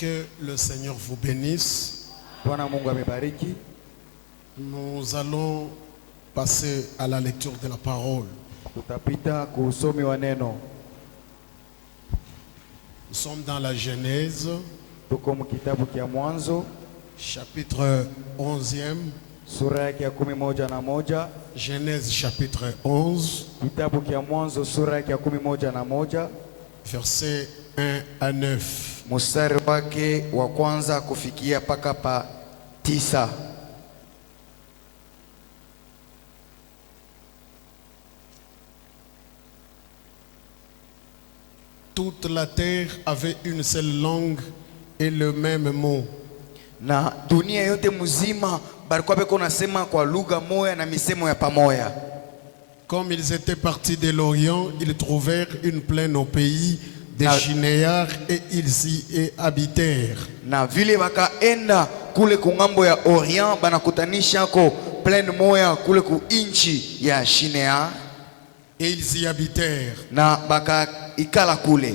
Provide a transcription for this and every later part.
Que le Seigneur vous bénisse. Nous allons passer à la lecture de la parole. Nous sommes dans la Genèse, chapitre 11e. Genèse chapitre 11, versets 1 à 9. Mstari wake wa kwanza kufikia paka pa 9. Toute la terre avait une seule langue et le même mot. Na dunia yote mzima balikuwa beko nasema kwa lugha moja na misemo ya pamoja. Comme ils étaient partis de l'Orient, ils trouvèrent une plaine au pays des Chinéars et ils y habitèrent. Na vile wakaenda kule kungambo ya Orient banakutanisha ko plaine moja kule ku inchi ya Chinéar et ils y habitèrent. Na baka ikala kule.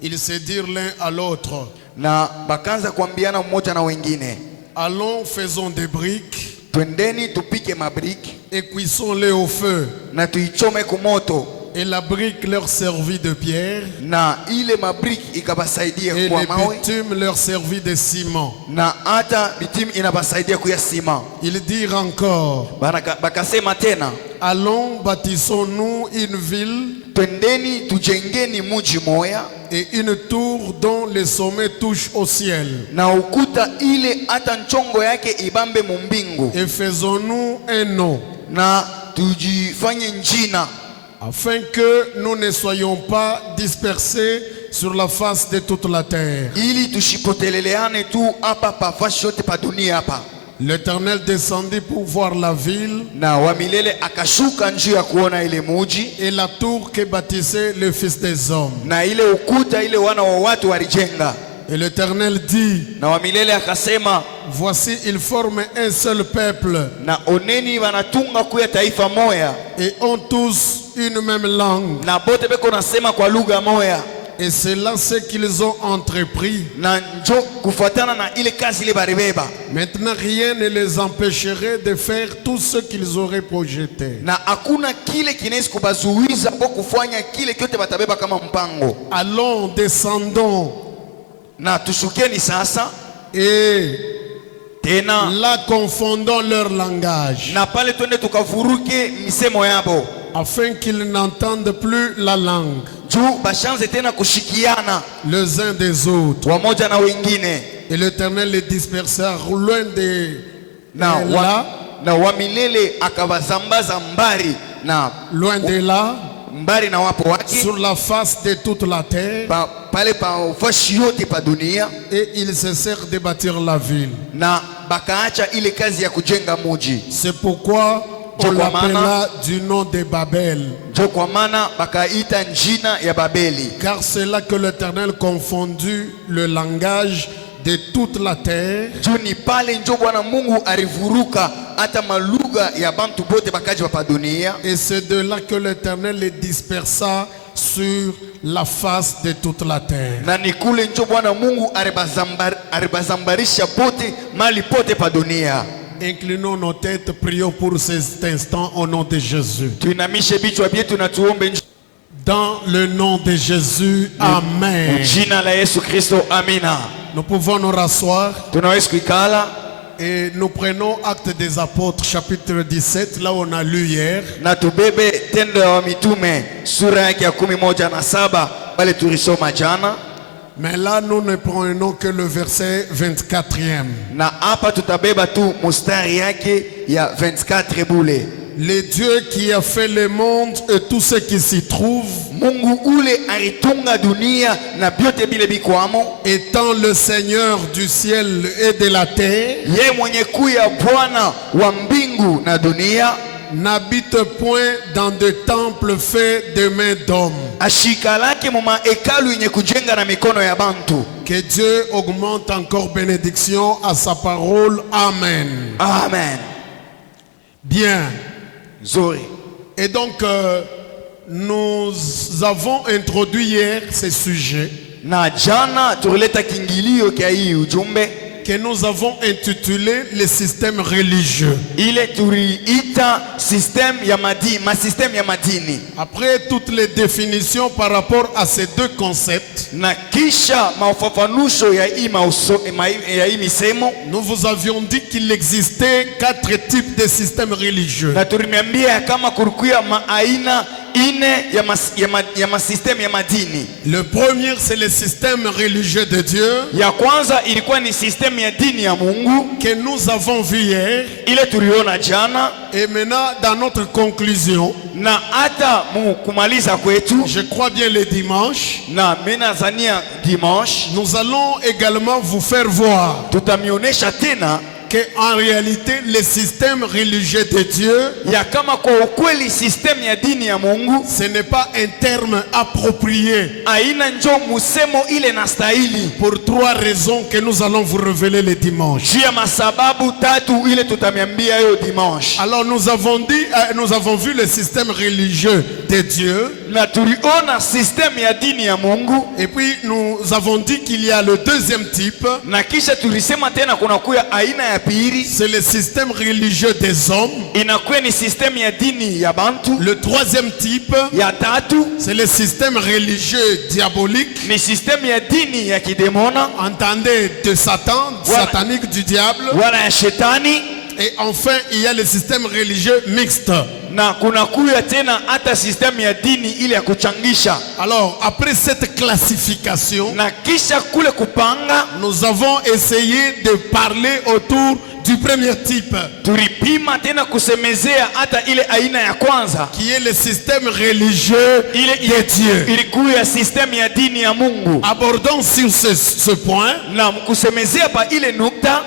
Ils se dirent l'un à l'autre. Na bakanza kuambiana mmoja na wengine. Allons, faisons des briques. Twendeni tupike mabrique. Et cuissons-les au feu. Na tuichome kumoto. Et la brique leur servit de pierre. Na ile mabrique ikabasaidia kwa mawe. Et le bitume leur servit de ciment. Na hata bitume inabasaidia kuya ciment. Ils dirent encore. Bakasema tena. Allons, bâtissons-nous une ville. Twendeni tujengeni muji moya. Et une tour dont les sommets touchent au ciel. Na ukuta ile hata nchongo yake ibambe mumbingu. Et faisons-nous un nom. Na tujifanye njina. Afin que nous ne soyons pas dispersés sur la face de toute la terre. Ili tushipoteleleane tu hapa pa fashi yote pa dunia hapa. L'Éternel descendit pour voir la ville. Na wamilele akashuka njia ya kuona ile muji. Et la tour que bâtissait le fils des hommes. Na ile ukuta ile wana wa watu walijenga. Et l'Éternel dit. Na wamilele akasema, voici ils forment un seul peuple. Na oneni wanatunga kuya taifa moya. Et ont tous une même langue. Na bote beko nasema kwa lugha moya. Et c'est là ce qu'ils ont entrepris. Na njo kufuatana na ile kazi ile baribeba. Maintenant rien ne les empêcherait de faire tout ce qu'ils auraient projeté. Na hakuna kile kinaweza kubazuiza kwa kufanya kile kyote batabeba kama mpango. Allons, descendons. Na tushukeni sasa. Et tena là confondons leur langage. Na pale twende tukavuruke misemo yabo. Afin qu'ils n'entendent plus la langue. Les uns des autres. Et l'Éternel les dispersa loin de là. Loin de là. Sur la face de toute la terre. Et ils cessèrent de bâtir la ville. C'est pourquoi on l'appela du nom de Babel. Car c'est là que l'Éternel confondit le langage de toute la terre. Et c'est de là que l'Éternel les dispersa sur la face de toute la terre. Inclinons nos têtes, prions pour cet instant au nom de Jésus. Dans le nom de Jésus, Amen. Nous pouvons nous rasseoir. Et nous prenons Actes des Apôtres, chapitre 17, là où on a lu hier. Mais là, nous ne prenons que le verset 24e. Le Dieu qui a fait le monde et tout ce qui s'y trouve, étant le Seigneur du ciel et de la terre, n'habite point dans des temples faits de mains d'hommes. Que Dieu augmente encore bénédiction à sa parole. Amen. Amen. Bien. Et donc, nous avons introduit hier ce sujet. Na jana tulileta kingilio kia hii ujumbe que nous avons intitulé les systèmes religieux. ile tuliita system ya madini, masystem ya madini. Après toutes les définitions par rapport à ces deux concepts, Na kisha maufafanusho ya hii misemo, nous vous avions dit qu'il existait 4 types de systèmes religieux. na tulimeambia kama kulikuwa maaina ine ya masystem ya madini. Le premier, c'est le système religieux de Dieu Ya kwanza ilikuwa ni system ya dini ya Mungu que nous avons vu hier. ile tuliona jana, Et maintenant, dans notre conclusion, na hata kumaliza kwetu, je crois bien le dimanche, na menazania dimanche nous allons également vous faire voir tutamionesha tena qu'en réalité, les systèmes religieux de Dieu, ya kama kwa ukweli system ya dini ya Mungu ce n'est pas un terme approprié aina njo musemo ile na stahili, pour 3 raisons que nous allons vous révéler le dimanche. juu ya masababu tatu ile tutamiambia yo dimanche. Alors nous avons vu le système religieux de Dieu, Na tuliona system ya dini ya Mungu, et puis nous avons dit qu'il y a le deuxième type, na kisha tulisema tena kuna kuya aina ya pili, c'est le système religieux des hommes. inakuwa ni system ya dini ya bantu. Le troisième type, Ya tatu c'est le système religieux diabolique. ni system ya dini ya kidemona Entendez, de Satan, Voilà. satanique du diable. wala ya shetani, Et enfin, il y a le système religieux mixte. na kuna kuya tena hata system ya dini ile ya kuchangisha. Alors, après cette classification, Na kisha kule kupanga nous avons essayé de parler autour du premier type, tulipima tena kusemezea hata ile aina ya kwanza qui est le système religieux de Dieu. ilikuwa system ya dini ya Mungu. Abordons sur ce point. Na kusemezea pa ile nukta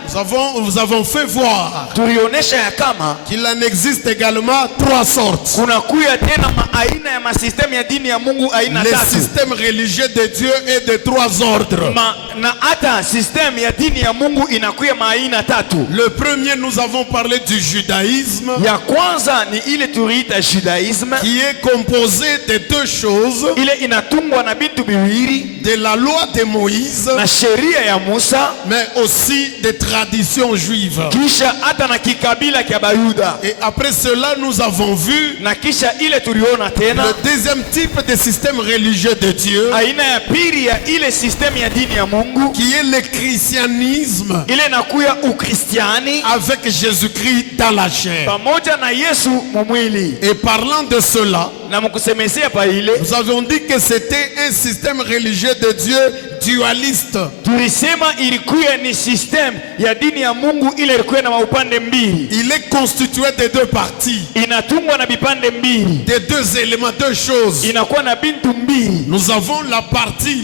Nous avons fait voir tulionesha ya kama qu'il en existe également 3 sortes. kuna kuya tena aina ya masystem ya dini ya Mungu aina Le tatu. système religieux de Dieu est de 3 ordres. Na hata system ya dini ya Mungu inakuya maaina tatu. Le premier, nous avons parlé du judaïsme, Ya kwanza ni ile tuliita judaisme, qui est composé de 2 choses, ile inatungwa na bintu biwili, de la loi de Moïse, na sheria ya Musa, mais aussi des traditions juives. kisha hata na kikabila kya Bayuda. Et après cela, nous avons vu Na kisha ile tuliona tena le deuxième type de système religieux de Dieu, aina ya pili ya ile system ya dini ya Mungu, qui est le christianisme ile nakuya ukristiani avec Jésus-Christ dans la chair. pamoja na Yesu mumwili. Et parlant de cela, Na mkusemezea pa ile nous avions dit que c'était un système religieux de Dieu dualiste. tulisema ilikuwa ni system ya dini ya Mungu ile ilikuwa na maupande mbili, Il est constitué de 2 parties, inatungwa na vipande mbili, de 2 éléments, 2 choses. inakuwa na bintu mbili. Nous avons la partie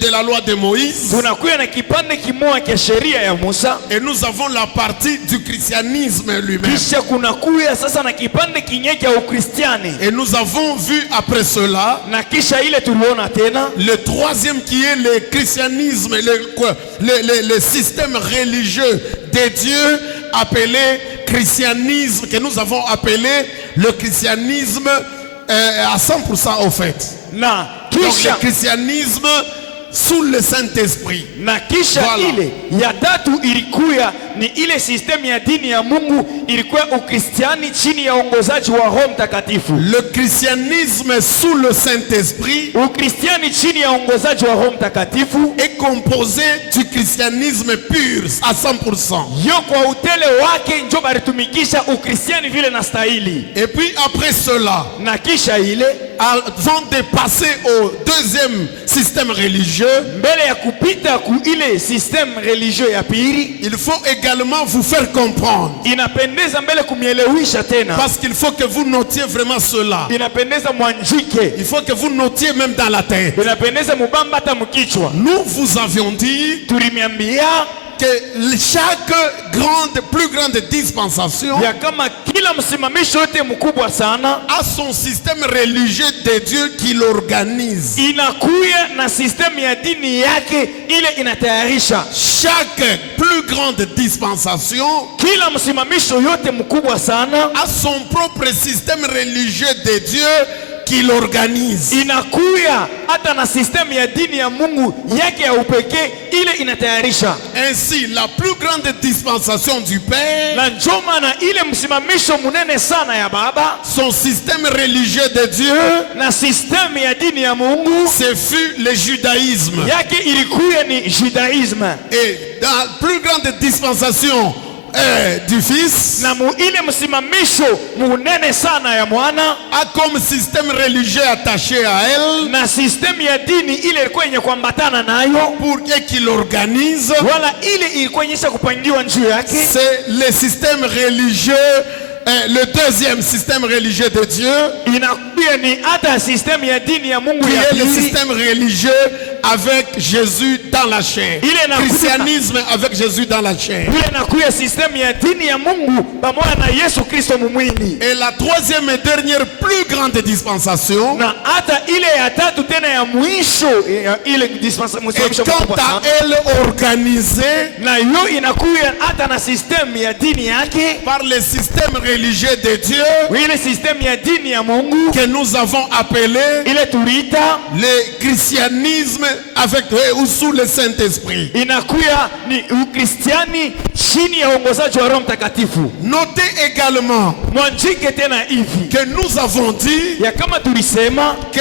de la loi de Moïse Tunakuwa na kipande kimoja cha sheria ya Musa, et nous avons la partie du christianisme lui-même. kisha kunakuya sasa na kipande kinye cha Ukristiani. Et nous avons vu après cela Na kisha ile tuliona tena le troisième qui est le christianisme, le système religieux de Dieu appelé christianisme, que nous avons appelé le christianisme à 100% au fait. na Donc kisha le christianisme sous le Saint-Esprit. na kisha Voilà. ile ya tatu ilikuwa ni ile system ya dini ya Mungu, ilikuwa Ukristiani chini ya uongozaji wa Roho Mtakatifu. Le christianisme sous le Saint-Esprit Ukristiani chini ya uongozaji wa Roho Mtakatifu est composé du christianisme pur à 100%. yo kwa utele wake njo balitumikisha Ukristiani vile na stahili. Et puis après cela, Na kisha ile avant de passer au deuxième système religieux, mbele ya kupita ku ile system religieux ya pili, il faut également vous faire comprendre. inapendeza mbele kumielewisha tena, Parce qu'il faut que vous notiez vraiment cela. inapendeza mwanjike, Il faut que vous notiez même dans la tête. inapendeza mubamba hata mkichwa. Nous vous avions dit Tulimiambia que chaque plus grande dispensation ya kama kila msimamisho yote mkubwa sana a son système religieux de Dieu qui l'organise. inakuya na system ya dini yake ile inatayarisha. Chaque plus grande dispensation Kila msimamisho yote mkubwa sana a son propre système religieux de Dieu qu'il organise. inakuya hata na system ya dini ya Mungu yake ya upekee ile inatayarisha. Ainsi, la plus grande dispensation du Père, Na ndio maana ile msimamisho munene sana ya Baba son système religieux de Dieu, na system ya dini ya Mungu ce fut le judaïsme. yake ilikuya ni judaisme. Et dans la plus grande dispensation du Fils, Na ile msimamisho munene sana ya mwana a comme système religieux attaché à elle, na system ya dini ile ilikuwa yenye kuambatana nayo, pour qu'il organise. wala ile ilikuwa nyesha kupangiwa njuu yake. C'est le système religieux, le deuxième système religieux de Dieu, Inakuwa ni hata system ya dini ya Mungu qui ya est le pili. système religieux avec Jésus dans la chair. Il est dans- Christianisme avec Jésus dans la chair. Ile inakuwa system ya dini ya Mungu pamoja na Yesu Kristo mumwili. Et la troisième et dernière plus grande dispensation, Na hata ile ya tatu tena ya mwisho ile dispensation est quant à elle organisée na yo inakuwa hata na system ya dini yake, par le système religieux de Dieu ile system ya dini ya Mungu que nous avons appelé ile tuliita le christianisme avec ou sous le Saint-Esprit. inakuwa ni Ukristiani chini ya uongozaji wa Roho Mtakatifu. Notez également Mwanjike tena hivi que nous avons dit ya kama tulisema que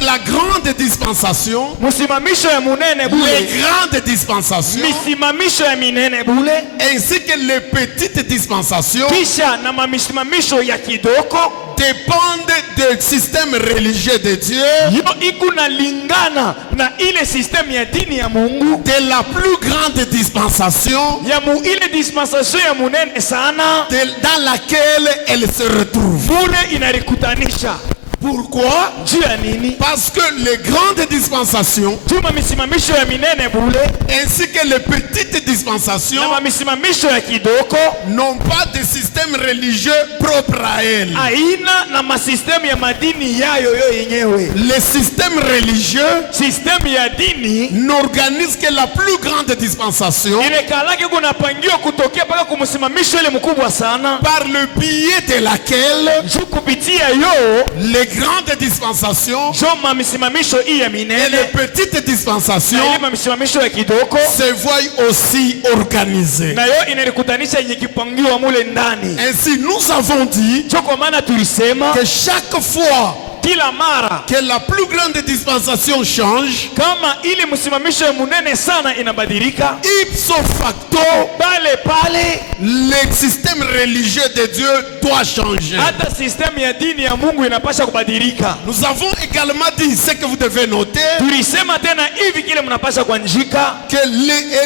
la grande dispensation, msimamisho ya munene les bule, grandes dispensations, misimamisho ya minene bule, ainsi que les petites dispensations kisha na mamisimamisho ya kidoko dépendent du système religieux de Dieu, yo ikuna lingana na ile system ya dini ya Mungu de la plus grande dispensation ya ile dispensation ya munene sana dans laquelle elle se retrouve. bule inarikutanisha. Pourquoi? Juu ya nini? Parce que les grandes dispensations Juma misimamisho ya minene bule ainsi que les petites na dispensations mamisimamisho ya kidoko n'ont pas de système religieux propre à elles. aina na masistemu ya madini yayo yo yenyewe. Le système religieux System ya dini n'organise que la plus grande dispensation ile kalake kunapangiwa kutokea mpaka kumsimamisho ile mkubwa sana, par le biais de laquelle juu kupitia yo les grandes dispensations joma misimamisho hii ya et les minene petites na ile dispensations mamisimamisho ya kidoko se voient aussi organisées. na yo inalikutanisha yenye kipangiwa mule ndani. Ainsi, nous avons dit Cho kwa maana tulisema que chaque fois kila mara que la plus grande dispensation change, kama ile msimamisho ya munene sana inabadilika, ipso facto, pale pale le système religieux de Dieu doit changer. hata system ya dini ya Mungu inapasha kubadilika. Nous avons également dit ce que vous devez noter, Tulisema tena hivi kile mnapasha kuandika que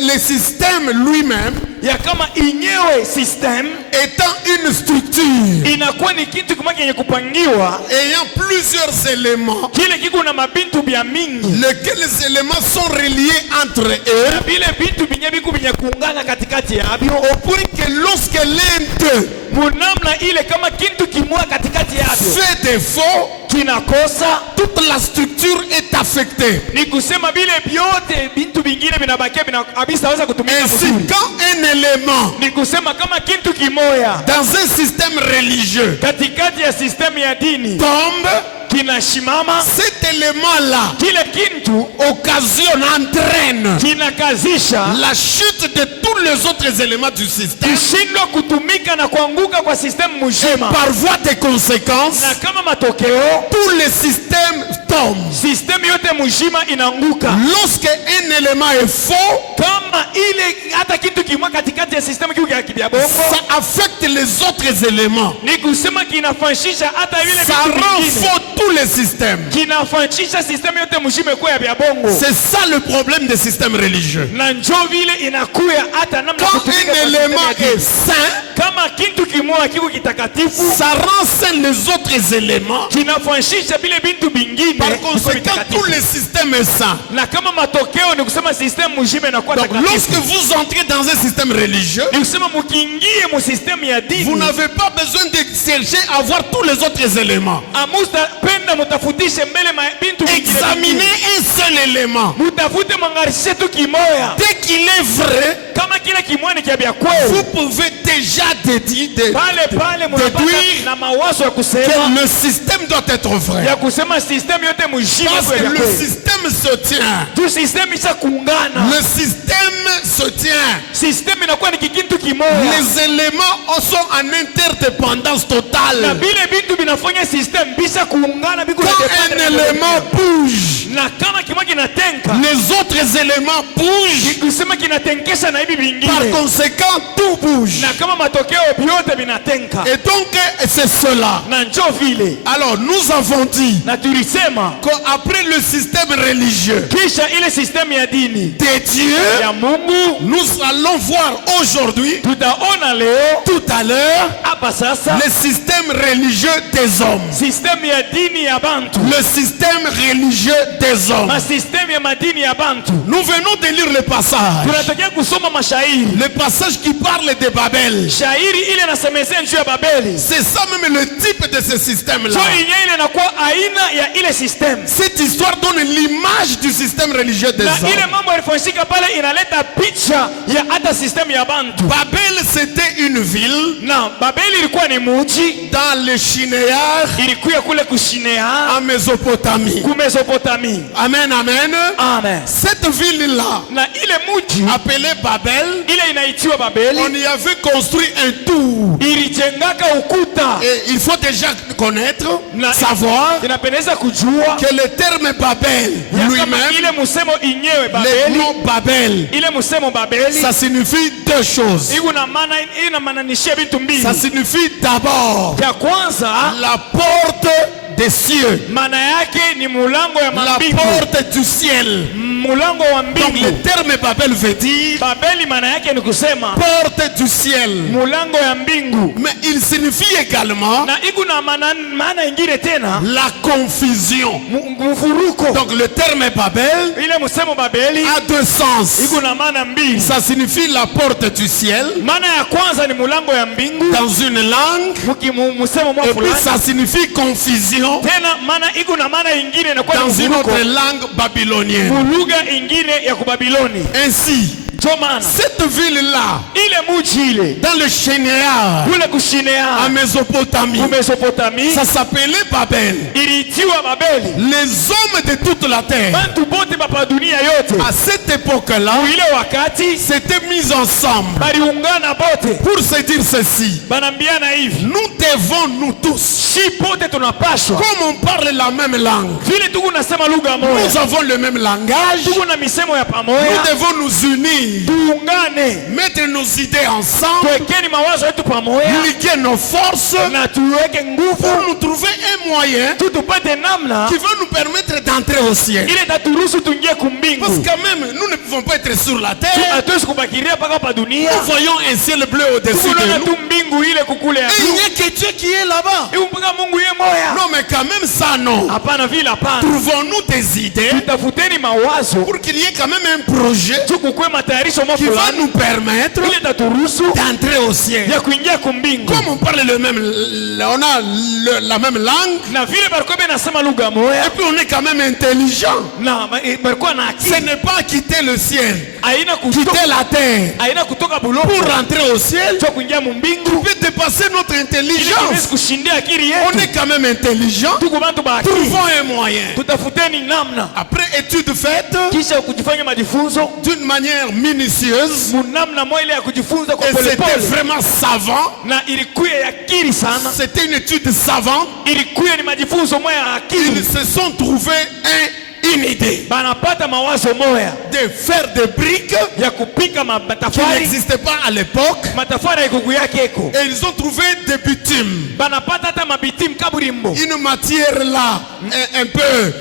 le système lui-même ya kama inyewe system étant une structure inakuwa ni kitu kimoja yenye kupangiwa, ayant plusieurs éléments, kile kiko na mabintu bya mingi, lesquels éléments sont reliés entre eux, na vile bintu binye biku binye kuungana katikati yabyo, au point que lorsque l'un d'eux munamna ile kama kintu kimwa katikati yabyo fait défaut, kinakosa, toute la structure est affectée. ni kusema vile vyote bintu bingine binabakia habisaweza kutumika Ainsi, vizuri. quand un élément Ni kusema kama kintu kimoya dans un système religieux katikati ya system ya dini tombe, kinashimama, cet élément-là kile kintu occasionne, entraîne kinakazisha la chute de tous les autres éléments du système. kushindwa kutumika na kuanguka kwa system mzima, Par voie de conséquence, na kama matokeo tout le système tombe. system yote mzima inaanguka. Lorsque un élément est faux, Kama ile hata kitu kimwa katikati ya system kiko kibya bongo, ça affecte les autres éléments. ni kusema kinafanyisha hata vile Ça vitu rend vingine, faux tout le système. kinafanyisha system yote mzima kwa ya bya bongo, C'est ça le problème des systèmes religieux. na njoo vile inakuya hata namna Quand kutumika un kwa system élément ya dini. est saint, Kama kitu kimoja kiko kitakatifu ça rend saint les autres éléments. kinafanyisha vile bintu bingine Par viko conséquent, vitakatifu. tout le système est saint. Na kama matokeo ni kusema system mzima inakuwa Donc, lorsque takatifu. vous entrez dans un système religieux, Ni kusema mukiingie mu system ya dini, vous n'avez pas besoin de chercher à voir tous les autres éléments. napenda mutafutishe mbele bintu examinez un seul élément. mutafute mwangarishe tu kimoya. Dès qu'il est vrai, Kama kile kimoya ni kia bya kweli, vous pouvez déjà déduire pale munapata na mawazo ya kusema que le système doit être vrai. ya kusema system yote mujini Parce kwa que ya le kweli. système se tient. Tu system isa kuungana. Le système se tient. System inakuwa ni kikintu kimoya. Les éléments sont en interdépendance Na totale. vile vitu vinafanya system bisa kuungana biku Quand un élément bouge, na kama kimoja kinatenka, les autres éléments bougent. kusema kinatenkesha na hivi Par vingine. conséquent, tout bouge. Na kama matokeo vyote vinatenka. Et donc, c'est cela. Na njo vile. Alors, nous avons dit Na tulisema qu'après le système religieux kisha ile system ya dini des dieux, ya Mungu nous allons voir aujourd'hui, tutaona leo tout à l'heure, hapa sasa le système religieux des hommes. system ya dini ya bantu. Le système religieux des hommes. Ma system ya madini ya bantu. Nous venons de lire le passage. Tunatokea kusoma mashairi. Le passage qui parle de Babel. Shairi ile nasemezea njuu ya Babeli. C'est ça même le type de ce système-là. So inye ile inakuwa aina ya ile system. Cette histoire donne l'image du système religieux des Na hommes. ile mambo yalifanyika pale inaleta picha ya hata system ya bantu. Babel, c'était une ville Na Babeli ilikuwa ni muji, dans le Shinéar, ilikuwa kule kushinea en Mésopotamie. ku Mesopotamie. Amen, amen. Amen. Cette ville-là, Na ile muji appelée Babel, ile inaitiwa Babeli on y avait construit un tour. ilijengaka ukuta. Et il faut déjà connaître, Na savoir inapendeza kujua que le terme Babel ya kama lui-même, ile musemo inyewe le Babeli, nom Babel, ile musemo Babeli ça signifie deux choses. inamaanisha vitu mbili. Ça signifie d'abord Ya kwanza la porte des cieux, maana yake ni mulango ya la mbingu, porte du ciel. mulango wa Donc le mbingu. terme Babel veut dire Babeli maana yake ni kusema porte du ciel. mulango ya mbingu, Mais il signifie également na iko na maana ingine tena la confusion. mfuruko. Donc le terme Babel Ile musemo Babeli a deux sens. iko na maana mbili. Ça signifie la porte du ciel Maana ya kwanza ni mulango ya mbingu dans une langue, musemo mwa et puis fulani, ça signifie confusion tena maana iko na maana ingine inakuwa dans ni une mfuruko autre langue babylonienne. lugha ingine ya Kubabiloni. Ainsi, Ndio maana cette ville-là, ile muji ile dans le Shinéar, kule en kushinea Mésopotamie, ku Mesopotamie ça s'appelait Babel. iliitiwa Babeli. Les hommes de toute la terre, Bantu bote bapa dunia yote à cette époque-là, ile wakati s'étaient mis ensemble baliungana bote, pour se dire ceci. banambiana hivi, Nous devons, nous tous, si bote tunapashwa comme on parle la même langue, vile tuku nasema lugha nous moja, avons le même langage, tuku na misemo ya nous pamoja, devons nous unir, tuungane, mettre nos idées ensemble, tuwekeni mawazo yetu pamoja liguer nos forces na tuweke nguvu pour nous trouver un moyen tu tupate namna qui va nous permettre d'entrer au ciel. ile taturuhusu tuingie Parce kumbingu. que même nous ne pouvons pas être sur la terre. Hatuwezi kubakiria mpaka hapa dunia, Nous voyons un ciel bleu au-dessus tukunaona de tu nous. mbingu ile kukule ya Et il juu. n'y a que Dieu qui est là-bas. Hiyo mpaka Mungu yeye moya. Non, mais quand même ça, non. Hapana vile, hapana. Trouvons-nous des idées Tutafuteni mawazo pour qu'il y ait quand même un projet tukukue matayarisho qui va fulani nous permettre ile taturuhusu d'entrer au ciel. ya kuingia kumbingu. Comme on parle le même, on a la même langue, Na vile bariko nasema lugha moya et puis on est quand même intelligent. na bariko na Ce akili n'est pas quitter le ciel, aina quitter kutoka la terre aina kutoka buloko pour rentrer au ciel, cho kuingia mumbingu pour dépasser notre ili intelligence. kushindia akili On est yetu. quand même intelligent. Tuko bantu ba akili, Trouvons un moyen. tutafuteni namna Après étude faite kisha kujifanya majifunzo d'une manière minutieuse, munamna moja ile ya kujifunza kwa et c'était polepole, vraiment savant, na ilikuwa ya akili sana, c'était une étude savante, ilikuwa ni majifunzo moja ya ils akili. se sont trouvés une idée Banapata mawazo moya de faire des briques ya kupika qui matafari, n'existaient pas à l'époque, matafari ya ikuku yake eko. et ils ont trouvé des bitumes, Banapata hata mabitim kaburimbo, une matière là un peu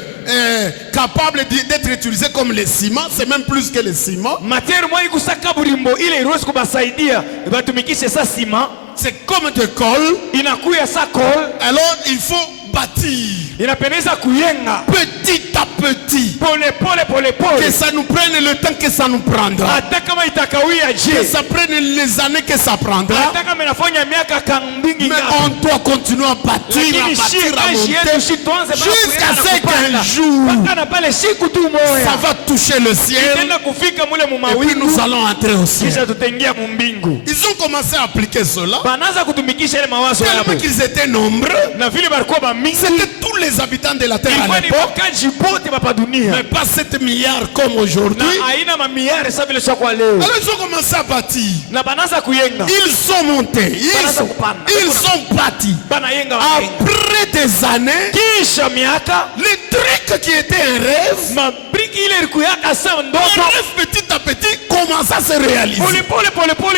capable d'être utilisée comme le ciment, c'est même plus que le ciment. matière moja ikusa kaburimbo ile iruhusu kubasaidia batumikishe sa sima, C'est comme de colle. inakuya sa kol. Alors il faut bâtir inapendeza kuyenga petit à petit. pole pole Que ça nous prenne le temps que ça nous prendra. hata kama itakawia Que je ça prenne les années que ça prendra. hata kama inafanya miaka kambingi Mais ngapi on doit continuer à bâtir, lakini shie à kazi yetu monter. si tuanze Jusqu'à ce qu'un jour, mpaka na pale siku tu ça moja va toucher le ciel. tena kufika mule Et puis mumawingu nous allons entrer au ciel. kisha tutaingia mumbingu. Ils ont commencé à appliquer cela. Banaanza kutumikisha ile mawazo Tellement yabo qu'ils étaient nombreux. na vile balikuwa bamingi C'était tous les habitants de la terre ilikuwa à ni l'époque. wakaji bote bapa dunia Mais pas 7 milliards comme aujourd'hui. na aina mamiare sa vile sio kwa leo Alors ils ont commencé à bâtir. na banaanza kuyenga Ils sont montés. Ils sont bâtis. banayenga wayenga. Après des années, Kisha miaka les trucs qui étaient un rêve, mabriki ile ilikuyaka sa le ndoto rêve petit à petit commence à se réaliser. pole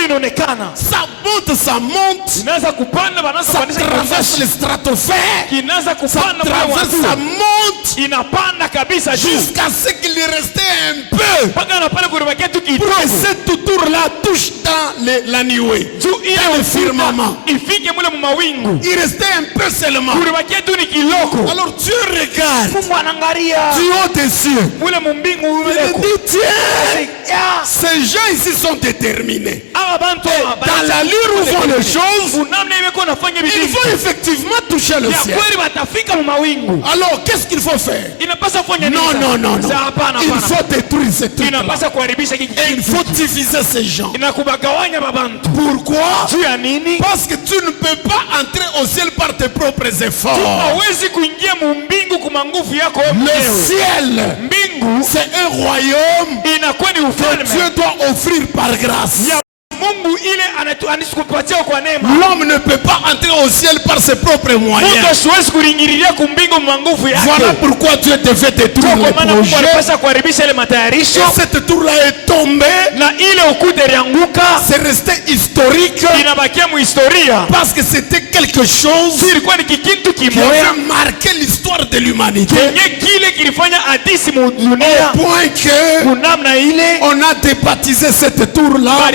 inaonekana Ça monte, ça monte. inaanza kupanda banaanza Ça kupandisha traverse les stratosphères. kinaanza Ça kupanda pale traverse, ça watu monte. inapanda kabisa juu Jusqu'à ce qu'il restait un peu. mpaka na pale kulibakia tu Pour que kidogo ce tour-là touche dans la nuée. juu ile Dans le firmament. ifike mule mumawingu Il restait un peu seulement. kulibakia tu ni kiloko Alors Dieu regarde Mungu anaangalia du haut des cieux. mule mumbingu Il uleko dit, tiens, ya ces gens ici sont déterminés. aba bantu Dans l'allure où vont les choses, unamna imekuwa nafanya ils bidii vont effectivement toucher le ya ciel. kweli watafika mumawingu Alors, qu'est-ce qu'il faut faire? inapasa kufanya nini Non, sasa? non, non, non. Sasa hapana Il hapana faut détruire ces trucs-là. inapasa kuharibisha hiki Et il kitu faut diviser ces gens. inakubagawanya babantu Pourquoi? juu ya nini Parce que tu ne peux pas entrer au ciel par tes propres efforts. hawezi kuingia mumbingu kwa nguvu yako wewe Le mwenyewe ciel, mbingu c'est un royaume inakuwa ni que ufalme Dieu doit offrir par grâce. ya Mungu ile anatupatia kwa neema. L'homme ne peut pas entrer au ciel par ses propres Mungu moyens. hasiwezi kuingililia kumbingu kwa nguvu yake. Voilà pourquoi Dieu devait détruire Kwa le maana Mungu projet. alipaswa kuharibisha ile matayarisho Et cette tour-là est tombée. na ile ukuta ilianguka C'est resté historique inabakia muhistoria. parce que c'était quelque chose Ilikuwa ni kitu qui kimoja avait marqué l'histoire de l'humanité. kenye kile kilifanya hadisi mu dunia Point que kunamna ile on a débaptisé cette tour-là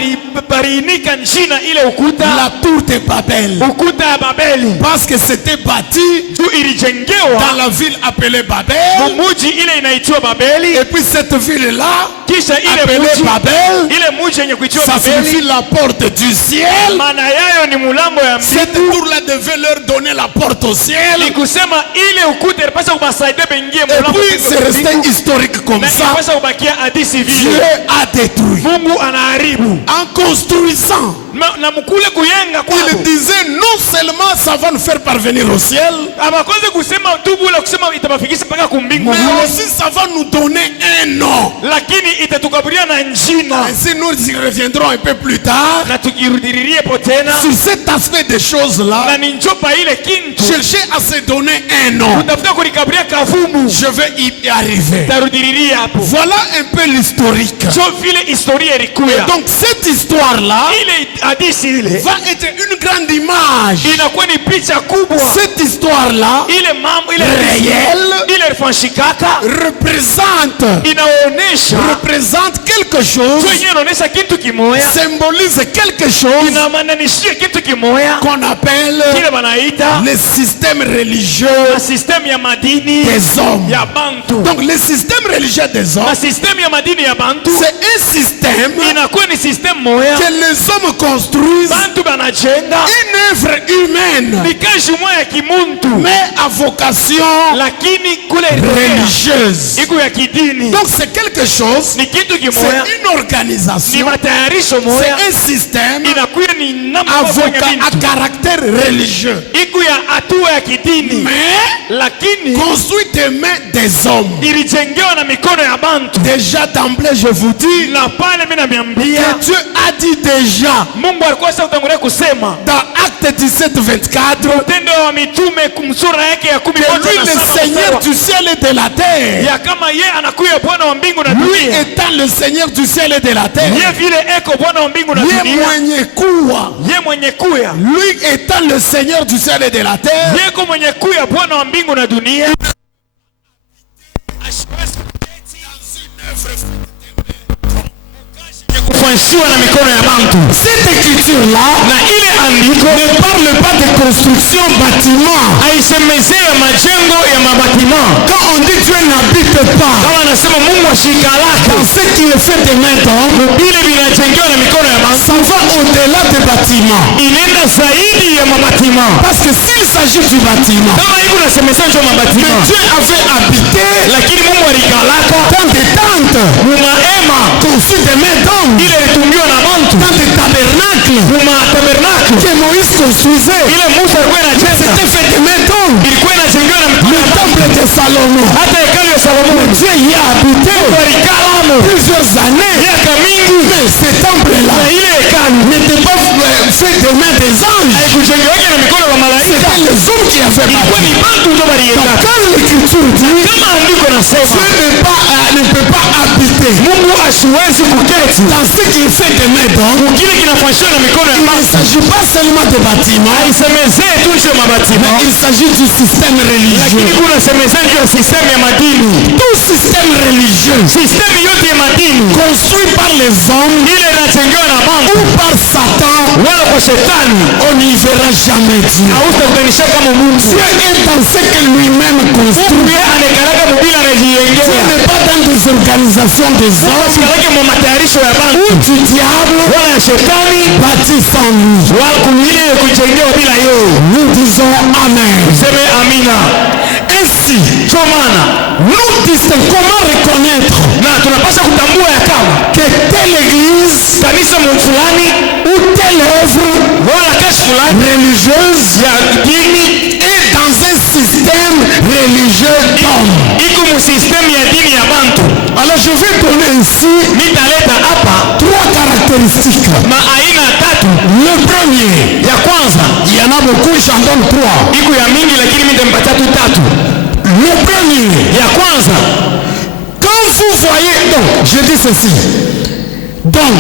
bariinika njina ile ukuta la tour de Babel. ukuta ya Babeli Parce que c'était bâti tu ilijengewa dans la ville appelée Babel. muji ile inaitwa Babeli. Et puis cette ville-là, Kisha ile appelée muji Babel, ile muji yenye kuitwa ça signifie Babeli la porte du ciel. maana yayo ni mulambo ya Cette mbingu. tour-là devait leur donner la porte au ciel. Ni kusema ile ukuta ilipaswa kubasaidia bengie Et mulambo puis c'est resté mbingu. historique comme Na ça. ilipaswa kubakia hadisi Dieu vile. a détruit. Mungu anaharibu En construisant, na mkule kuyenga kwao. il disait non seulement ça va nous faire parvenir au ciel, Abakoze kusema tu bula kusema itabafikisha mpaka kumbingu mais vile, aussi ça va nous donner un nom. lakini itatukaburia na njina Ainsi nous y reviendrons un peu plus tard na tukirudiririe po tena sur cet aspect des na choses-là. ni njopa ile kintu Chercher à se donner un nom. utafuta kulikaburia kavumu Je vais y arriver. tarudiririe hapo. Voilà un peu l'historique. So vile historia ilikuya Donc cette histoire-là ile hadisi ile va être une grande image. inakuwa ni picha kubwa Cette histoire-là ile mambo ile réelle ile ilifanyikaka représente quelque chose, yenyewe inaonyesha kitu kimoya symbolise quelque chose inamaanishia kitu kimoya qu'on appelle kile banaita le système religieux na system ya madini des hommes. ya bantu. Donc le système religieux des hommes, Na system ya madini ya bantu c'est un système inakuwa ni system moya que les hommes construisent bantu banajenga une œuvre humaine, ni kazi moya ya kimuntu mais à vocation lakini kule religieuse. iko ya kidini. Donc c'est quelque chose, Ni kitu c'est kimoya, une ni organisation, matayarisho c'est moya, un système inakuwa ni namna à, ya kufanya à vitu caractère religieux, iko ya hatua ya kidini, mais lakini construit des mains des hommes. ilijengewa na mikono ya bantu. Déjà d'emblée, je vous dis Na pale mimi naambia que Dieu a dit déjà Mungu alikuwa sasa utangulia kusema dans Acte 17:24 Tendo wa Mitume kumsura yake ya 11 que lui, na le 7 Seigneur du ciel et de la terre, ya kama ye anakuya Bwana wa mbingu na lui dunia, étant le Seigneur du ciel et de la terre, ye vile eko Bwana wa mbingu na lui dunia, mwenye kuwa, ye mwenye kuya, lui étant le Seigneur du ciel et de la terre, yeko mwenye kuya Bwana wa mbingu na dunia, inafanywa na mikono ya bantu. Cette écriture-là Na ile andiko ne parle pas de construction bâtiment. haisemezee ya majengo ya mabatima. Quand on dit Dieu n'habite pas Kama anasema Mungu ashikalaka dans ce qui est fait de main d'homme, vile vinajengewa na mikono ya bantu, ça va au-delà des bâtiments. inaenda zaidi ya mabatima. Parce que s'il s'agit du bâtiment, Kama hivi unasemeza njo mabatima, mais Dieu avait habité lakini Mungu alikalaka dans des tentes mumaema conçues de main d'homme, ile ilitungiwa na bantu, dans des tabernacles mumatabernakle que Moïse construisait. ile Musa alikuwa anajenga C'était fait de main d'homme. ilikuwa inajengewa na mikono Le ya bantu. temple de Salomon, Hata hekalu ya Solomoni Dieu y a habité walikalamo plusieurs années. miaka mingi, Mais ce temple-là na ile hekalu n'était pas fait de main des anges. haikujengewake na mikono ya malaika, C'était les hommes qui avaient ilikuwa bâti. ni bantu ndio Donc waliendaka. quand l'écriture dit Kama andiko nasema Dieu ne peut pas habiter Mungu asiwezi kuketi dans ce qui est fait de main d'homme, kile kinafanywa na mikono ya il ne bantu, s'agit pas seulement de bâtiments, haisemezee tu sio mabatima, mais il s'agit du système lakini religieux. kuna semezani juu ya sistemu ya madini. Tout système religieux Sistemu yote ya madini construit par les hommes ile inajengewa na ou bantu par Satan, wala kwa shetani, on n'y verra jamais Dieu. hautakutanisha kama Mungu. Dieu est dans ce que lui-même construit. Mungu yeye anakalaka mubila Dieu anajiengea, n'est pas dans des organisations des hommes asikalake mu matayarisho ya bantu ou du diable wala ya shetani bâti sans lui. wala kuile kujengewa bila yeye. Nous disons Amen. Seme amina. Ainsi, Ndio maana nous disons comment reconnaître na tunapaswa kutambua ya kama que telle église kanisa fulani ou telle œuvre wala kazi fulani religieuse ya dini est dans un système religieux d'hommes. iko mu system ya dini ya bantu. Alors je vais donner ici Nitaleta hapa 3 caractéristiques. maaina tatu. Le premier, Ya kwanza il y en a beaucoup, j'en donne 3. iko ya mingi, lakini mimi nitampatia tu tatu. Le premier, Ya kwanza, quand vous voyez, donc je dis ceci, donc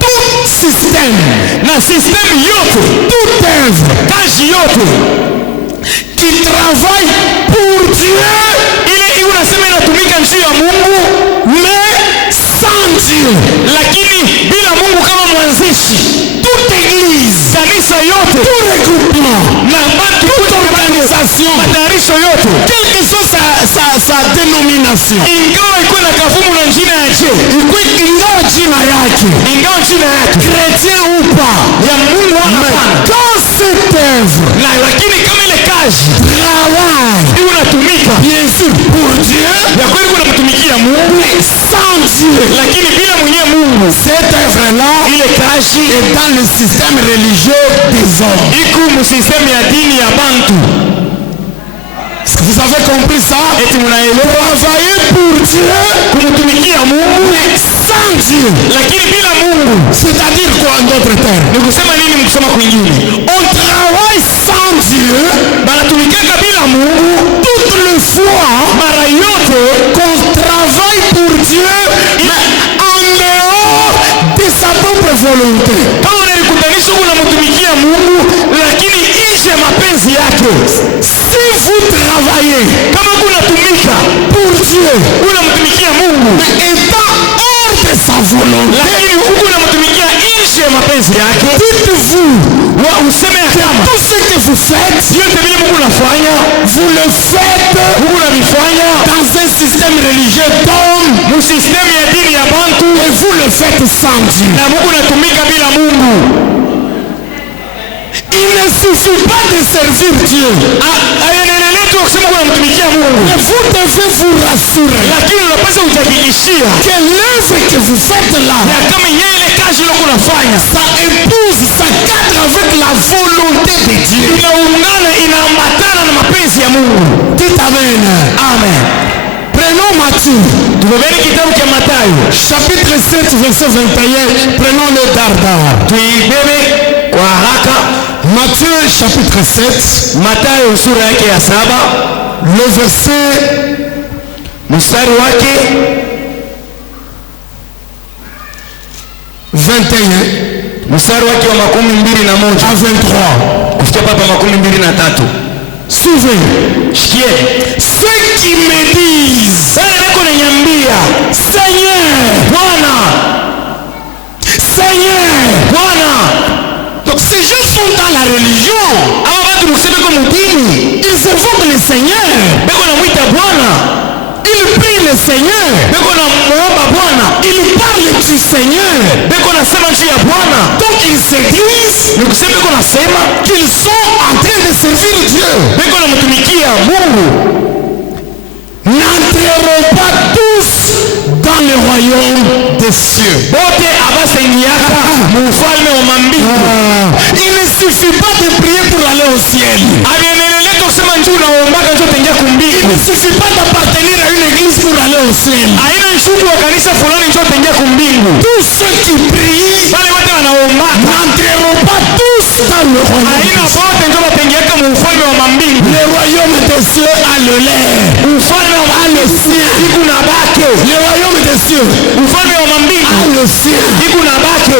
tout système, na system yote, toute œuvre kazi yote qui travaille pour Dieu, ile iwe unasema inatumika njia ya Mungu, mais sans Dieu, lakini bila Mungu kama mwanzishi, toute église, kanisa yote tout regroupement, na bantu toute organisation, matayarisho yote, quelle que soit sa dénomination, ingawa ikuwe na kafumu na njina yache, ingawa jina yake, ingawa njina yake chrétien ou pas, ya Mungu wala mais hapana, quand cette œuvre na lakini kama ile kazi travaille, iwe unatumika bien sûr pour Dieu, ya kweli kunamtumikia Mungu, mais sans Dieu, lakini bila mwenye Mungu, cette œuvre-là ile kazi est dans le système religieux des hommes. iko mu system ya dini ya bantu. Est-ce que vous avez compris ça? Eti mnaelewa, Travailler pour Dieu, kumtumikia Mungu mais sans Dieu. lakini bila Mungu. C'est-à-dire quoi en d'autres termes? Ni kusema nini mkusema kwingine? On travaille sans Dieu Banatumikaka bila Mungu toutes les fois mara yote, qu'on travaille pour Dieu, mais en dehors de sa propre volonté. kama unalikutanisha unamtumikia Mungu lakini nje mapenzi yake. Si vous travaillez Kama unatumika pour Dieu, unamtumikia Mungu mais étant hors de sa volonté, lakini huku unamtumikia nje ya mapenzi yake, dites-vous, wa useme ya kama tout ce que vous faites, yote vile Mungu unafanya, vous le faites Mungu unavifanya dans un système religieux d'hommes mu system ya dini ya bantu, et vous le faites sans Dieu. na Mungu unatumika bila Mungu. Il ne suffit pas de servir Dieu, Ayenelele tu kusema unamtumikia Mungu, mais vous devez vous rassurer lakini unapaswa kujihakikishia que l'œuvre que vous faites là, ya kama yeye ile kazi ile unafanya ça épouse, ça cadre avec la volonté de Dieu. inaungana, inaambatana na mapenzi ya Mungu. Dites Amen. Amen. Prenons Matthieu, Tubebeni kitabu cha Mathayo, chapitre 7, verset 21. Prenons le dardard. tuibebe kwa haraka. Matthieu, chapitre 7, Mathayo sura yake ya 7 le verset mstari wake 21 mstari wake wa 21 à 23. kufikia papa 23. Suivez. Shikieni Ceux qui me disent, sasa, niko nanyambia Seigneur, Bwana, Seigneur. beko na mwita Bwana, Il prie le Seigneur. beko na muomba Bwana, Il parle du Seigneur. beko na sema juu ya Bwana. Donc ils se disent Ni kusema beko na sema qu'ils sont en train de servir Dieu. beko na mtumikia Mungu. N'entreront pas tous dans le royaume des cieux. Bote abasengiaka mufalme wa mambingu. Il ne suffit pas de prier pour aller au ciel. Abienelele kusema njoo naombaka njoo tengia Il kumbingu. ne suffit pas d'appartenir à une église pour aller au ciel. Haina nshuku wa kanisa fulani njoo tengia kumbingu. Tous ceux qui prient Wale wote wanaombaka n'entreront pas tous dans le royaume haina des cieux. bote njoo batengiaka mufalme wa mambingu. Le royaume des cieux a le lait. Ufalme wa A le sien. iku na bake. Le royaume des cieux Ufalme wa mambingu a le sien. iku na bake.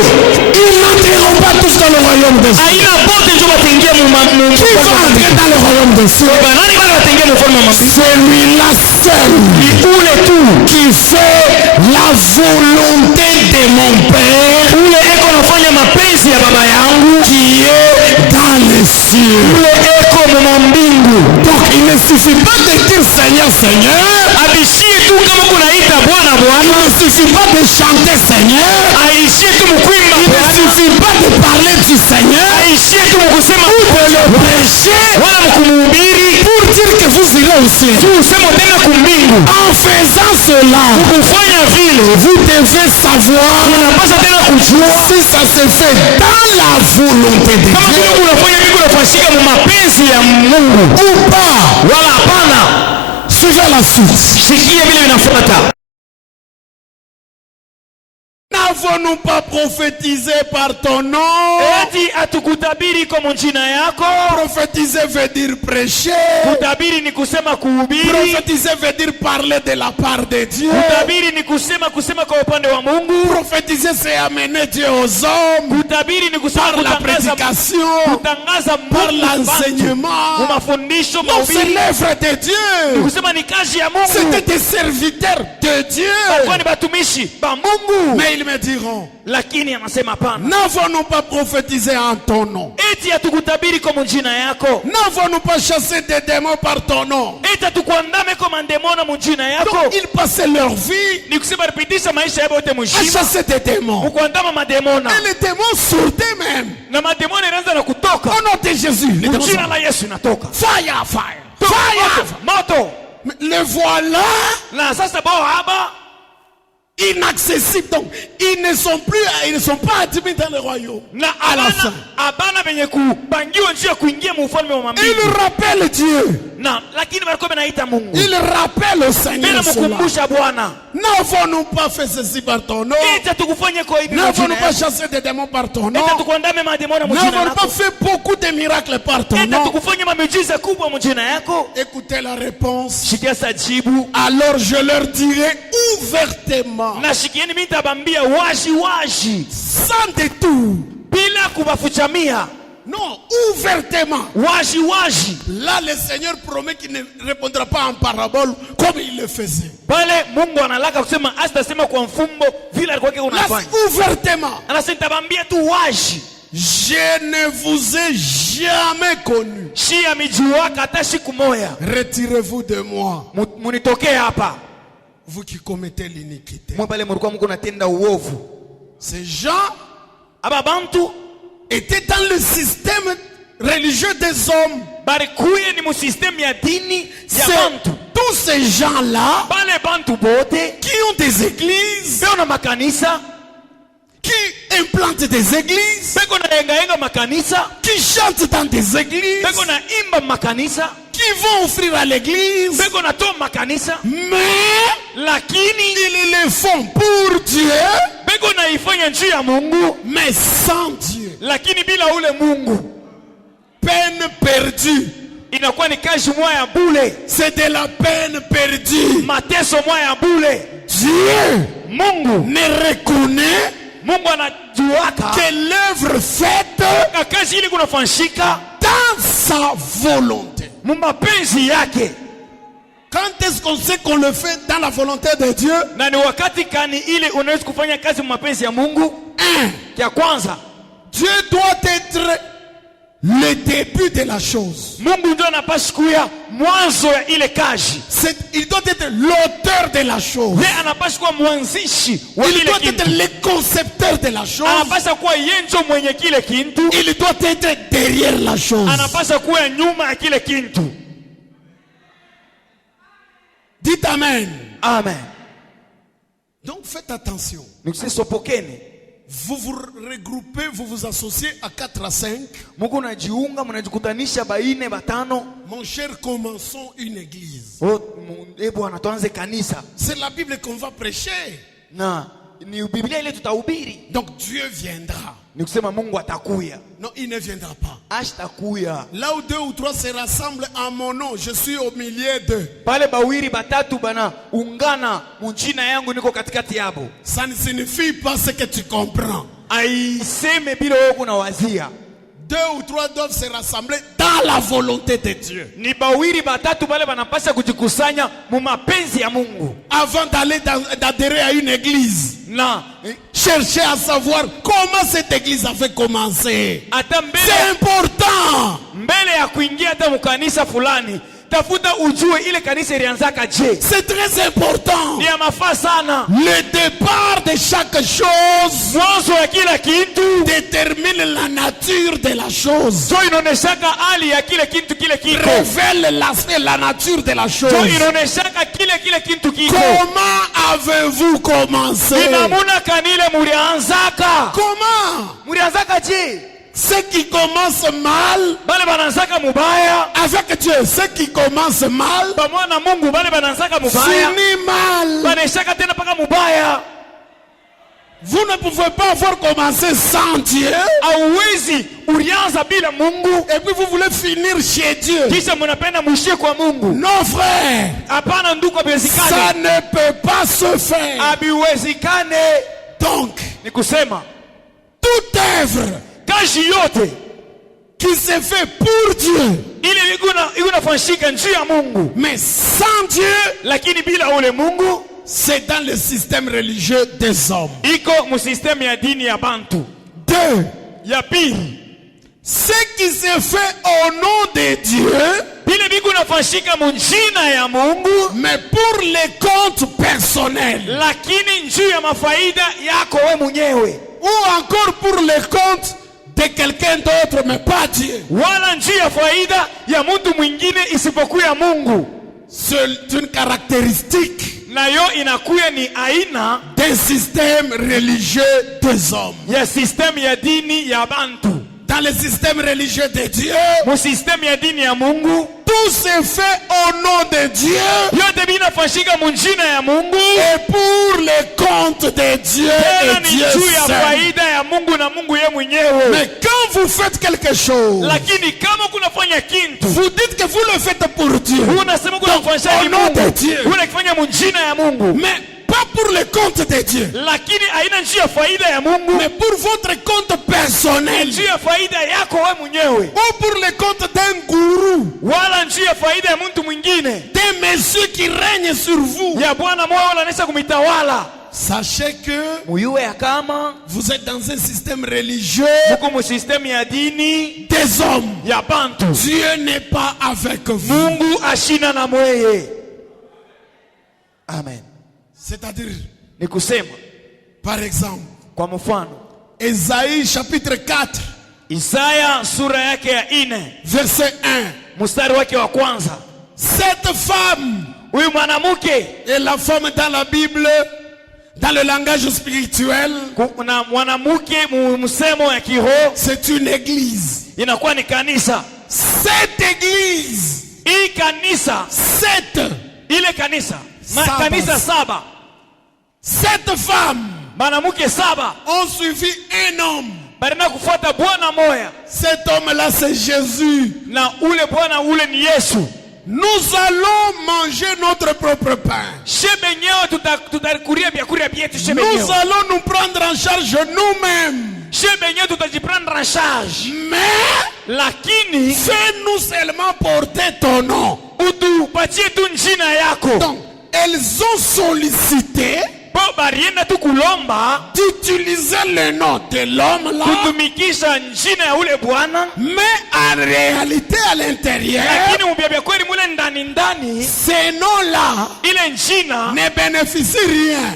Ils n'entreront pas tous dans le royaume des cieux. Haina bote njoo batengia Qui va entrer dans le royaume des cieux? nani bale batengia mufalme wa mambingu? Celui-là seul Ni ule tu qui fait la volonté de mon Père ule eko nafanya mapenzi ya baba yangu qui est dans les cieux. ule eko mwa mbingu. Donc il ne suffit pas de dire Seigneur, Seigneur. Abishie tu kama kunaita Bwana Il Bwana, ne suffit pas de chanter Seigneur. aishie tu mkuimba Il ne Bwana, suffit pas de parler du Seigneur aishie tu mkusema ou de le prêcher wala mkumuhubiri pour dire que vous irez au ciel. tu useme tena kumbingu. En faisant cela, Kufanya vile vous devez savoir unapaswa tena kujua si ça se fait dans la volonté de kama Dieu vile unafanya vile unafashika mu mapenzi ya Mungu ou pas. wala hapana. Suivez la suite. Sikia vile vinafuata. N'avons-nous pas prophétisé par ton nom? Eti atukutabiri kwa jina yako. Prophétiser veut dire prêcher. Kutabiri ni kusema kuhubiri. Prophétiser veut dire parler de la part de Dieu. Kutabiri ni kusema kwa upande wa Mungu. Prophétiser c'est amener Dieu aux hommes Kutabiri ni kusema par la prédication, kutangaza par Mungu l'enseignement. mafundisho Non, c'est mahubiri. l'œuvre de Dieu. Kusema ni kazi ya Mungu. C'était des serviteurs de Dieu. Kwa ni batumishi ba Mungu. Mais ils me diront, Lakini anasema hapana. n'avons-nous pas prophétisé en ton nom? Eti atukutabiri kwa jina yako. N'avons-nous pas chassé des démons par ton nom? Eti atukuandame kwa mandemona mjina yako. Donc ils passaient leur vie Ni kusema ripitisha maisha yao yote à mjima. chasser des démons. Kuandama mademona. Et les démons sortaient même. Na mademona inaanza na kutoka. Au nom de Jésus, les démons Jina sortent. la Yesu inatoka. Fire, fire, fire. Moto. Mais les voilà Na sasa bao haba inaccessibles. Donc ils ne sont pas admis dans le royaume. na À la fin, abana benye kupangiwa njia kuingia mu ufalme wa mambingu. ils rappellent Dieu. Na lakini walikuwa wanaita Mungu. Ils rappellent au Seigneur Bila cela. mkumbusha Bwana. N'avons-nous pas fait ceci par ton nom? Eti tukufanye kwa hivi N'avons-nous mjina pas yako. chassé des démons par ton nom? Eti tukuandame mademona mjina N'avons-nous pas yako. fait beaucoup de miracles par ton Eti nom? tukufanye mamiujiza kubwa mjina yako. Écoutez la réponse. Shikia sajibu. Alors je leur dirai ouvertement, Na shikieni mimi nitabambia wazi sans détour, bila kubafuchamia. non, ouvertement. Wazi. Là, le Seigneur promet qu'il ne répondra pas en parabole comme il le faisait. Pale Mungu analaka kusema asitasema kwa mfumbo vile alikuwa Là, unafanya. ouvertement. Anasema nitabambia tu wazi. Je ne vous ai jamais connu. Shia mijuaka hata siku moja. Retirez-vous de moi, Munitokee hapa. vous qui commettez l'iniquité. Mwe pale mlikuwa mko natenda uovu. Ces gens Aba bantu étaient dans le système religieux des hommes. barikuye ni musysteme ya dini ya C'est bantu. tous ces gens-là Bale bantu bote qui ont des églises, beko na makanisa, qui implantent des églises, beko na yenga makanisa, qui chantent dans des églises, beko na imba makanisa, qui vont offrir à l'église, beko na toa makanisa, mais lakini ils le font pour Dieu, beko na ifanya njia ya Mungu, mais sans Dieu. lakini bila ule Mungu Peine perdue. inakuwa ni kazi moja ya bure, C'est de la peine perdue. mateso moja ya bure. Dieu Mungu ne reconnaît anajuaka que l'œuvre faite na kazi ili kunafanyika dans sa volonté. mu mapenzi yake. Quand est-ce qu'on sait qu'on le fait dans la volonté de Dieu? Na ni wakati kani ili unaweza kufanya kazi mu mapenzi ya Mungu? Un, Ya kwanza, Dieu doit être le début de la chose. Mungu ndio anapaswa kuwa mwanzo ya ile kazi. Il doit être l'auteur de la chose. Yeye anapaswa kuwa mwanzishi wa Il ile doit kitu. être le concepteur de la chose. Anapaswa kuwa yeye ndio mwenye kile kitu. Il doit être derrière la chose. Anapaswa kuwa nyuma ya kile kitu. Dites amen. Amen. Donc faites attention. Nikusisopokeni. Vous vous regroupez, vous vous associez à 4 à 5. Mungu najiunga, mnajikutanisha baine batano. Mon cher, commençons une église. Bwana tuanze kanisa. C'est la Bible qu'on va prêcher. Na ni Biblia ile tutahubiri. Donc Dieu viendra. Ni kusema Mungu atakuya. Non, il ne viendra pas. Ashtakuya. Là où 2 ou 3 se rassemblent en mon nom, je suis au milieu d'eux. Pale bawiri batatu bana ungana munjina yangu niko katikati yabo. Ça ne signifie pas ce que tu comprends. Aiseme bila wewe kunawazia. 2 ou 3 doivent se rassembler dans la volonté de Dieu. Ni bawiri batatu bale banapaswa kujikusanya mu mapenzi ya Mungu. Avant d'adhérer à une église. Na chercher à savoir comment cette église avait commencé. C'est important. Mbele ya kuingia hata mkanisa fulani, tafuta ujue ile kanisa ilianzaka je. C'est très important. Ni ya mafaa sana. Le départ de chaque chose mwanzo ya kila kitu détermine la nature de la chose. So inaoneshaka hali ya kile kitu révèle la nature de la chose. So inaoneshaka kile kitu kiko. Comment avez-vous commencé? Inamuna kanile murianzaka. Comment? Murianzaka je. Ceux qui commencent mal, bale bananzaka mubaya. Avec Dieu, ceux qui commencent mal, pamoja na Mungu bale bananzaka mubaya. Fini mal. Baneshaka tena paka mubaya. Vous ne pouvez pas avoir commencé sans Dieu. Hauwezi ulianza bila Mungu. Et puis vous voulez finir chez Dieu. Kisha mnapenda muishie kwa Mungu. Non frère. Hapana ndugu, abiwezekane. Ça ne peut pas se faire. Abiwezekane. Donc, ni kusema toute œuvre kazi yote qui se fait pour Dieu, ile inafanyika njia ya Mungu, mais sans Dieu, lakini bila ule Mungu, c'est dans le système religieux des hommes. Iko mu système ya dini ya bantu. 2. Ya pili, ce qui se fait au nom de Dieu, bile biku nafanyika munjina ya Mungu, mais pour les comptes personnels, lakini njia ya mafaida yako wewe mwenyewe, ou encore pour les comptes de quelqu'un d'autre, mais pas Dieu. Wala njia ya faida ya mtu mwingine isipokuwa ya Mungu. C'est une caractéristique nayo inakuya ni aina des systèmes religieux des hommes. Ya système ya dini ya bantu. Dans le système religieux de Dieu, mu système ya dini ya Mungu, tout se fait au nom de Dieu. Yote binafanyika munjina ya Mungu. Et pour les comptes de Dieu et Dieu seul. Faida ya Mungu na Mungu yeye mwenyewe. Mais quand vous faites quelque chose, lakini kama kunafanya kitu, vous dites que vous le faites pour Dieu. Unasema kunafanya au nom de Dieu. Unafanya munjina ya Mungu. Mais pas pour le compte de Dieu. Lakini haina njia faida ya Mungu. Mais pour votre compte personnel. Njia faida yako wewe mwenyewe. Ou pour le compte d'un gourou. Wala njia faida ya mtu mwingine. Des messieurs qui règnent sur vous. Ya bwana moyo anaweza kumitawala. Sachez que vous êtes dans un système religieux des hommes. Dieu n'est pas avec vous. Amen. C'est-à-dire, par exemple, Ésaïe chapitre 4, Isaya sura yake ya 4 verset 1. Mstari wake wa kwanza. Cette femme, huyu mwanamke, et la femme dans la Bible, dans le langage spirituel, c'est une église. Inakuwa ni kanisa. Cette église, hii kanisa, ile kanisa, kanisa 7. Cette femme, mwanamke 7 ont suivi un homme. Barina kufuata bwana moya. Cet homme-là, c'est Jésus. Na ule bwana ule ni Yesu. Nous allons manger notre propre pain. Nous allons nous prendre en charge nous-mêmes. Mais fais-nous seulement porter ton nom. Donc, elles ont sollicité po barienda tu kulomba d'utiliser le nom de l'homme là, kutumikisha njina ya ule bwana, mais en réalité à l'intérieur, lakini mbiabia kweli mule ndani ndani ces noms-là ile njina ne bénéficient rien.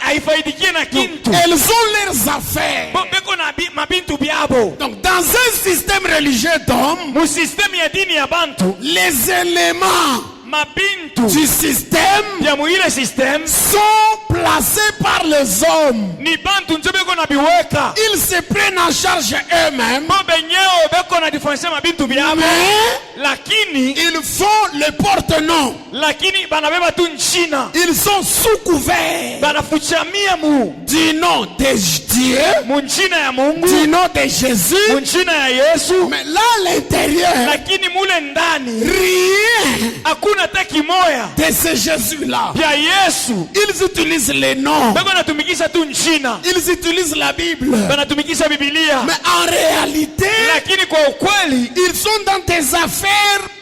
haifaidikie na kintu. Elles ont leurs affaires. Beko na mabintu biabo. Donc dans un système religieux d'hommes, mu système ya dini ya bantu, les éléments mabintu du système ya muile système sont placés par les hommes. ni bantu njo beko na biweka. Ils se prennent en charge eux-mêmes, Bo benyeo beko na diferencia mabintu biabo, mais lakini ils font le porte-nom. lakini banabeba tu nchina, Ils sont sous couvert banafuchamia mu du nom de Dieu, mu nchina ya Mungu, du nom de Jésus, mu nchina ya Yesu, mais là à l'intérieur, lakini mule ndani rien hakuna hata kimoya de ce Jésus-là. ya Yesu. Ils utilisent les noms, Beko natumikisha tu nchina, ils utilisent la Bible, banatumikisha Biblia, mais en réalité, lakini kwa ukweli ils sont dans des affaires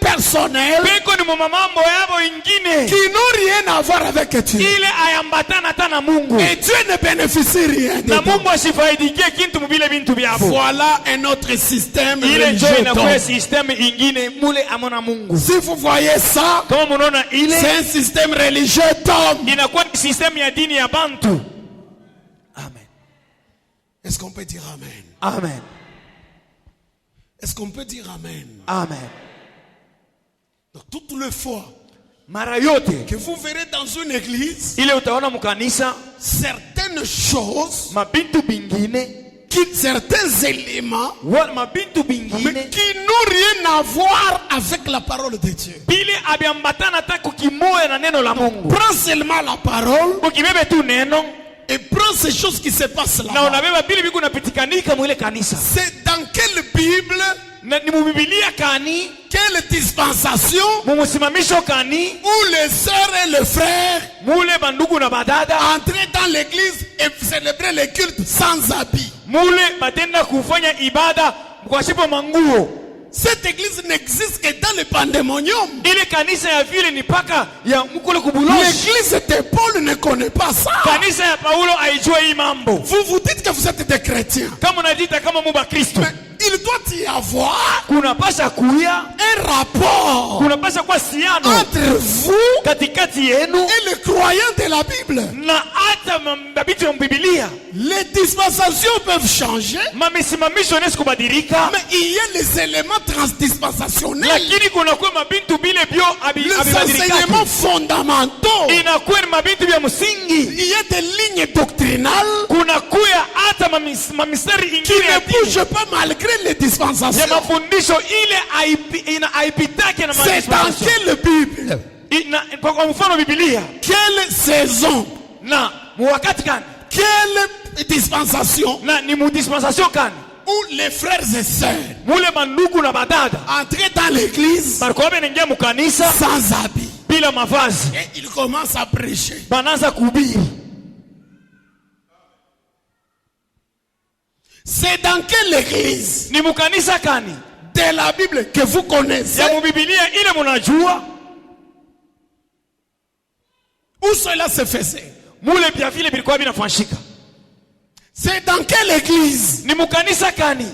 personnelles beko ni mu mamambo yabo ingine qui n'ont rien à voir avec Dieu. ile ayambatana hata na Mungu, Et Dieu ne bénéficie rien na dedans. Mungu asifaidikie kintu mubile bintu byabo. Voilà un autre système Ile njo religieux. inakuwa Donc, system ingine mule amona Mungu. si vous voyez ça, Kama munaona ile c'est un système religieux d'hommes. inakuwa ni system ya dini ya bantu. Amen. Est-ce qu'on peut dire Amen? Amen. Est-ce qu'on peut dire Amen? Amen. Donc, toutes les fois Mara yote que vous verrez dans une église ile utaona mukanisa certaines choses, mabintu bingine certains éléments, wala mabintu mais bingine qui n'ont rien à voir avec la parole de Dieu. bile abiambatana hata kukimoya na neno la Mungu. Prends seulement la parole Ukibebe tu neno et prends ces choses qui se passent na là. unabeba bile biku napitikanika mwile kanisa. C'est dans quelle Bible, Na ni mubibilia kani, quelle dispensation, mumusimamisho kani, où les sœurs et les frères mule bandugu na badada, entraient dans l'église et célébraient les cultes sans habit. mule batenda kufanya ibada mkwashipo manguo. Cette église n'existe que dans le pandémonium. Ile kanisa ya vile ni paka ya mkule kubuloshi. L'église de Paul ne connaît pas ça. Kanisa ya Paulo haijua hii mambo. Vous vous dites que vous êtes des chrétiens. Kama unajita kama muba Kristo, Mais il doit y avoir kuna pasha kuya, un rapport kuna pasha kwa siano entre vous katikati yenu et les croyants de la Bible. na hata mabiti ya Biblia. Les dispensations peuvent changer, Mamesimamisho nesi kubadilika, mais il y a les éléments transdispensationnels, lakini kuna kuwa mabintu bile bio les abibadilika. enseignements fondamentaux. Inakuwa ni mabintu vya msingi. Il y a des lignes doctrinales Kuna kuya hata mamistari qui ingine ya ne dini, bougent pas malgré les ya dispensations. mafundisho ile haipitake na C'est dans mafundisho. quelle Bible, Kwa mfano Biblia, quelle saison, na muwakati kani, quelle dispensation na ni mudispensation kani, où les frères et sœurs mule mandugu na badada entraient dans l'église balikuwa benengia mukanisa sans habit bila mavazi, et ils commencent à prêcher. banaanza kuhubiri. C'est dans quelle église Ni mukanisa kani de la Bible que vous connaissez ya mubibilia ile munajua où cela se faisait? mule bya vile bilikuwa binafanyika? C'est dans quelle église Ni mukanisa kani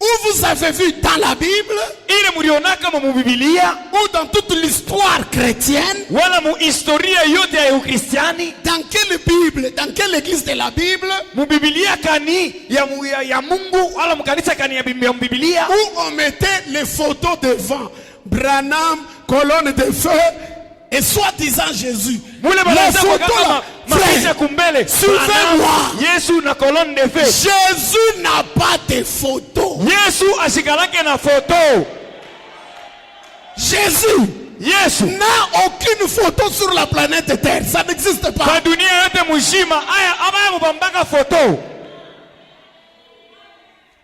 où vous avez vu dans la Bible ile mulionaka mu Biblia ou dans toute l'histoire chrétienne, wala mu historia yote ya Ukristiani? dans quelle Bible, dans quelle église de la Bible Mu Biblia kani ya Mungu wala mukanisa kani ya Biblia où on mettait les photos devant Branham, colonne de feu et soi-disant Jésus. mule Les banaanza photos kwa là, mapicha frère, kumbele suivez-moi. Yesu na colonne de feu. Jésus n'a pas de photos. Yesu ashikalake na foto. Jésus Yesu n'a aucune photo sur la planète Terre. Ça n'existe kwa pas. dunia yote mzima aya abaya mubambaka foto.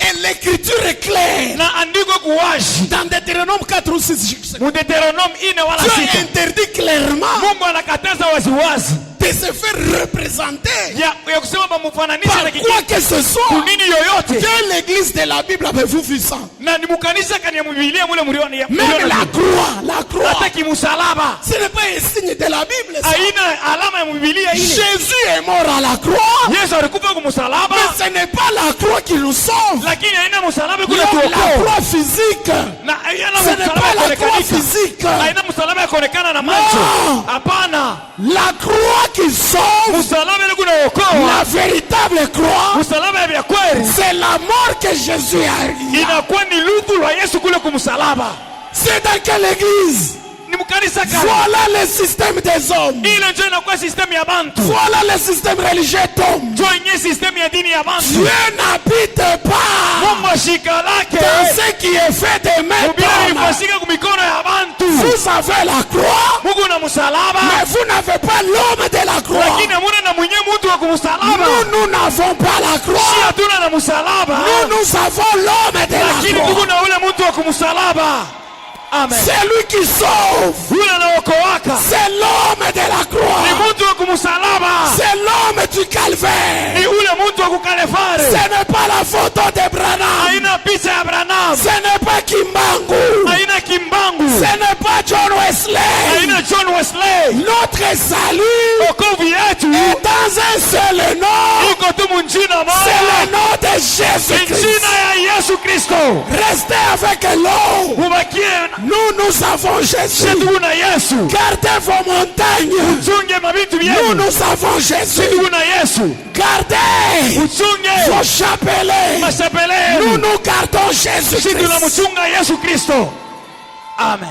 Et l'écriture est claire. Na andiko kuwashi Dans Deutéronome 4 ou 6, mu Deuteronome 4 wala Dieu 6, interdit clairement Mungu anakataza waziwazi de de se faire représenter ya kusema bamufananishe par na quoi que ce soit. kunini yoyote. Quelle église de la Bible avez-vous vu ça? Na ni mukanisa kani ya Biblia mule mlioni ya Même la croix. hata kimusalaba Ce n'est pas un signe de la Bible. Ça. aina alama ya Biblia ile. Jésus est mort à la croix. Yesu alikufa kumusalaba, Mais ce n'est pas la croix qui nous sauve. lakini aina musalaba kuna La tuokoa. croix physique. Na aina Ce n'est musalaba pas la croix kuonekana. physique. Aina musalaba ya kuonekana na macho. Non. Hapana. La croix qui sauve, Musalaba ile kuna okoa. la véritable croix, Musalaba ya kweli. c'est la mort que Jésus a eu. Inakuwa ni lutu la Yesu kule kumsalaba. C'est dans quelle église? Ni mkanisa kani. Voilà le système des hommes. Ile ndio inakuwa system ya bantu. Voilà le système religieux tombe. Ndio yenye system ya dini ya bantu. Dieu n'habite pas Mungu ashika lake. dans ce qui est fait de main Mubila d'homme. ilifanyika kumikono ya bantu. Vous avez la croix, Mungu na msalaba. mais vous n'avez pas l'homme de la croix. Lakini hamuna na mwenye mtu wa kumsalaba. Nous n'avons pas la Si croix. hatuna na msalaba. Nous avons l'homme de la Lakini tuko croix. na ule mtu wa kumsalaba. Amen. C'est lui qui sauve. Yule anaokoaka. C'est l'homme de la Ni croix. mtu wa kumsalaba. C'est l'homme du calvaire. Ni ule mtu wa kukalefare. Ce n'est pas la photo de Branham. Haina picha ya Branham. Ce n'est pas Kimbangu. Haina kimbangu. Ce n'est pas John Wesley. Haina John Wesley. Notre salut Wokovu yetu est dans un seul nom. iko tu munjina C'est moja. le nom de Jésus-Christ. Jina ya Yesu Kristo. Restez avec l'eau. Mubakie Nous avons Jésus. tuko na Yesu. Gardez vos montagnes. Uchunge mabitu Nous yetu. avons Jésus. Tuko na Yesu. Gardez Uchunge vos chapelets. mashapele. Nous gardons Jésus-Christ. Tunamchunga Yesu Kristo. Amen.